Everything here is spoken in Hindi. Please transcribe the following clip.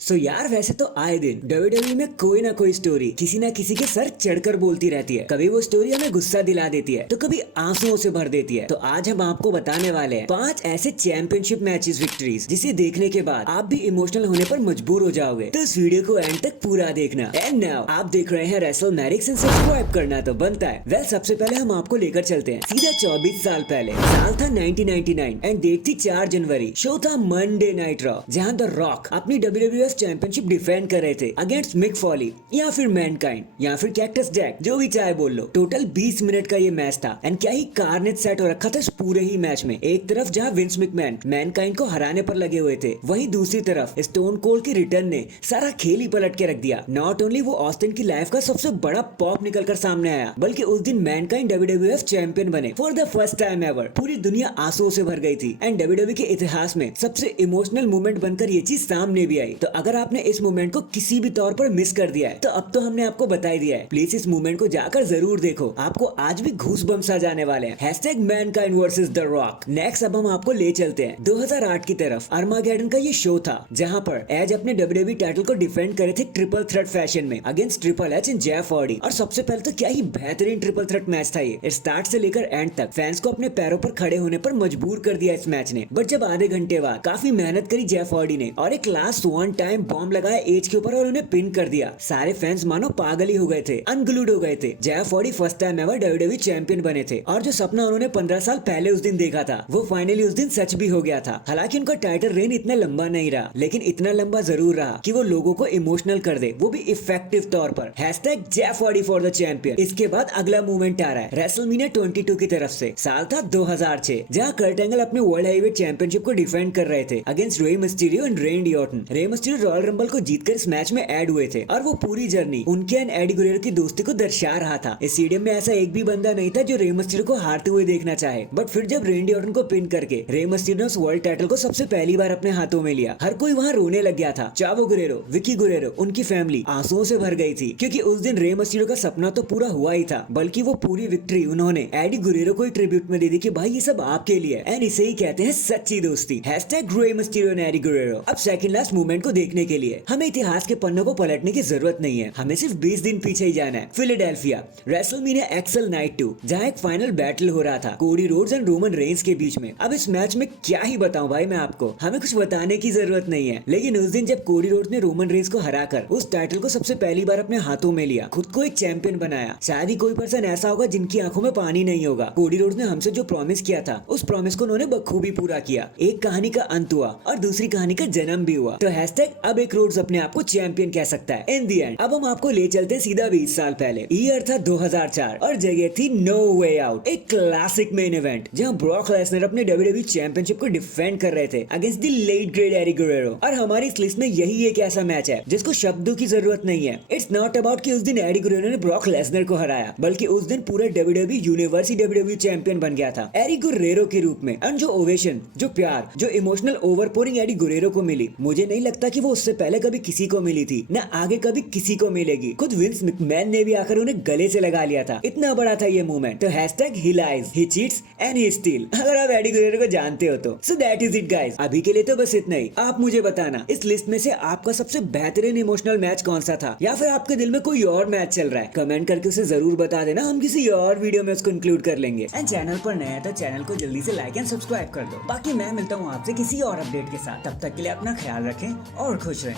यार वैसे तो आए दिन WWE में कोई ना कोई स्टोरी किसी ना किसी के सर चढ़कर बोलती रहती है। कभी वो स्टोरी हमें गुस्सा दिला देती है तो कभी आंसुओं से भर देती है। तो आज हम आपको बताने वाले हैं 5 ऐसे चैंपियनशिप मैचेस विक्ट्रीज जिसे देखने के बाद आप भी इमोशनल होने पर मजबूर हो जाओगे। तो इस वीडियो को एंड तक पूरा देखना। एंड नाउ आप देख रहे हैं रेसलमैनिक्स एंड सब्सक्राइब करना तो बनता है। वेल सबसे पहले हम आपको लेकर चलते हैं सीधा 24 साल पहले। साल था 1999 एंड डेट थी 4 जनवरी। शो था मंडे नाइट रॉ, जहां द रॉक अपनी WWF चैंपियनशिप डिफेंड कर रहे थे अगेंस्ट मिक फॉली या फिर मैनकाइंड या फिर कैक्टस जैक, जो भी चाहे बोल लो। टोटल 20 मिनट का ये मैच था एंड क्या ही कार्नेज सेट हो रखा था इस पूरे ही मैच में। एक तरफ जहां विंस मैकमैन मैनकाइंड को हराने पर लगे हुए थे, वहीं दूसरी तरफ स्टोन कोल्ड के रिटर्न ने सारा खेल ही पलट के रख दिया। नॉट ओनली वो ऑस्टिन की लाइफ का सबसे बड़ा पॉप निकलकर सामने आया, बल्कि उस दिन मैनकाइंड WWF चैंपियन बने for the first time ever. पूरी दुनिया आंसुओं से भर गई थी एंड WWE के इतिहास में सबसे इमोशनल मोमेंट बनकर ये चीज सामने भी आई। तो अगर आपने इस मोमेंट को किसी भी तौर पर मिस कर दिया है तो अब तो हमने आपको बता ही दिया है। प्लीज इस मोमेंट को जाकर जरूर देखो, आपको आज भी घूसबम्स आ जाने वाले हैं। #Mankind versus the rock. Next अब हम आपको ले चलते हैं 2008 की तरफ। अर्मागेडन का ये शो था जहां पर एज अपने WWE टाइटल को डिफेंड करे थे ट्रिपल थ्रेट फैशन में against triple H and Jeff Hardy. और सबसे पहले तो क्या ही बेहतरीन ट्रिपल थ्रेट मैच था ये। स्टार्ट से लेकर एंड तक फैंस को अपने पैरों पर खड़े होने पर मजबूर कर दिया इस मैच ने। बट जब आधे घंटे बाद काफी मेहनत करी जेफ हार्डी ने और एक लास्ट वन टाइम बॉम्ब लगाया एज के ऊपर और उन्हें पिन कर दिया, सारे फैंस मानो पागल ही हो गए थे, अनग्लूड हो गए थे। Jeff Hardy first time ever WWE champion बने थे और जो सपना उन्होंने 15 साल पहले उस दिन देखा था वो फाइनली उस दिन सच भी हो गया था। हालांकि उनका टाइटल रेन इतना लंबा नहीं रहा, लेकिन इतना लंबा जरूर रहा कि वो लोगों को इमोशनल कर दे, वो भी इफेक्टिव तौर पर। #Jeff Hardy for the champion. इसके बाद अगला मूवमेंट आ रहा है रेसलमेनिया 22 की तरफ से। साल था 2006, जहां कर्ट एंगल अपने वर्ल्ड हेवीवेट चैंपियनशिप को डिफेंड कर रहे थे against Rey Mysterio and रेंडी Orton. Rey Mysterio royal rumble को जीतकर इस मैच में ऐड हुए थे और वो पूरी जर्नी उनके एंड एडी गुरेरो की दोस्ती को दर्शा रहा था। इस स्टेडियम में ऐसा एक भी बंदा नहीं था जो रे मिस्टीरियो को हारते हुए देखना चाहे। बट फिर जब रेंडी ऑर्टन को पिन करके रे मिस्टीरियो ने उस वर्ल्ड टाइटल को सबसे पहली बार अपने हाथों में लिया, हर कोई वहां रोने लग गया था। चावो गुरेरो, विकी गुरेरो, उनकी फैमिली आंसुओं से भर गई थी, क्योंकि उस दिन रे मिस्टीरियो का सपना तो पूरा हुआ ही था, बल्कि वो पूरी विक्ट्री उन्होंने एडी गुरेरो को ही ट्रिब्यूट में दे दी कि भाई ये सब आपके लिए। एंड इसे ही कहते हैं सच्ची दोस्ती। #Rey Mysterio and Eddie Guerrero. अब सेकंड लास्ट मूवमेंट को देखने के लिए हमें इतिहास के पन्नों को पलटने की जरूरत नहीं है, हमें सिर्फ 20 दिन पीछे ही जाना है। फिलाडेल्फिया रेसलमेनिया एक्सएल नाइट 2, जहां एक फाइनल बैटल हो रहा था Cody Rhodes and Roman Reigns के बीच में। अब इस मैच में क्या ही बताऊं भाई मैं आपको, हमें कुछ बताने की जरूरत नहीं है। लेकिन उस दिन जब कोडी रोड्स ने रोमन रेंस को हराकर उस टाइटल को सबसे पहली बार अपने हाथों में लिया, खुद को एक चैंपियन बनाया, शायद ही कोई पर्सन ऐसा होगा जिनकी आंखों में पानी नहीं होगा। कोडी रोड्स ने हमसे जो प्रॉमिस किया था उस प्रॉमिस को उन्होंने बखूबी पूरा किया। एक कहानी का अंत हुआ और दूसरी कहानी का जन्म भी हुआ। तो अब एक रोड्स अपने आप को चैंपियन कह सकता है इन दी एंड। अब हम आपको ले चलते हैं सीधा 20 साल पहले। ईयर था 2004 और जगह थी नो वे आउट, एक क्लासिक मेन इवेंट जहां ब्रॉक लेसनर अपने WWE चैंपियनशिप को डिफेंड कर रहे थे against the late great Eddie Guerrero. और हमारी इस लिस्ट में यही एक ऐसा मैच है जिसको शब्दों की जरूरत नहीं है। इट्स नॉट अबाउट कि उस दिन एडी गुरेरो ने ब्रॉक लेसनर को हराया, बल्कि उस दिन पूरा WWE यूनिवर्स ही WWE चैंपियन बन गया था एडी गुरेरो के रूप में। एंड जो ओवेशन, जो प्यार, जो इमोशनल ओवरपोरिंग एडी गुरेरो को मिली, मुझे नहीं लगता कि वो उससे पहले कभी किसी को मिली थी, न आगे कभी किसी को मिलेगी। खुद विंस मैकमैन ने भी आकर उन्हें गले से लगा लिया था, इतना बड़ा था ये मूवमेंट। तो #he lies, he cheats and he steal, अगर आप एडी गुरेरो को जानते हो तो। So that is it guys, अभी के लिए तो बस इतना ही। आप मुझे बताना इस लिस्ट में से आपका सबसे बेहतरीन इमोशनल मैच कौन सा था, या फिर आपके दिल में कोई और मैच चल रहा है। कमेंट करके उसे जरूर बता देना, हम किसी और वीडियो में उसको इंक्लूड कर लेंगे। एंड चैनल पर नया है तो चैनल को जल्दी से लाइक एंड सब्सक्राइब कर दो। बाकी मैं मिलता हूँ आपसे किसी और अपडेट के साथ, तब तक के लिए अपना ख्याल रखें और खुश रहें।